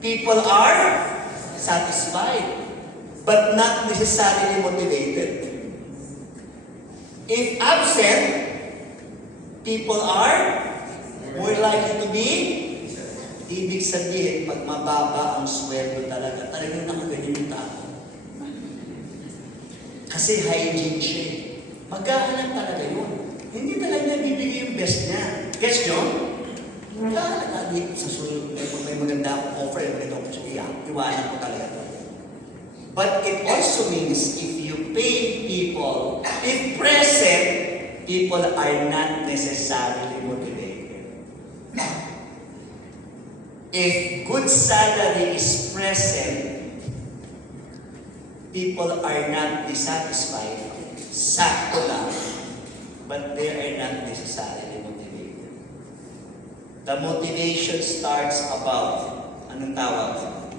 People are satisfied, but not necessarily motivated. If absent, people are more likely to be. Ibig sabihin, pag mababa ang sweldo talaga, talagang nakaganyan yung tao. Kasi hygiene siya. Maghahanap talaga yun. Hindi talaga niya bibigay yung best niya. Guess nyo? Maghahanap dito sa sunod. May maganda akong offer, maganda akong iwanan ko talaga ito. But it also means if you pay people, if present, people are not necessarily motivated. If good salary is present, people are not dissatisfied, sakto lang, but they are not necessarily motivated. The motivation starts above. Anong tawag?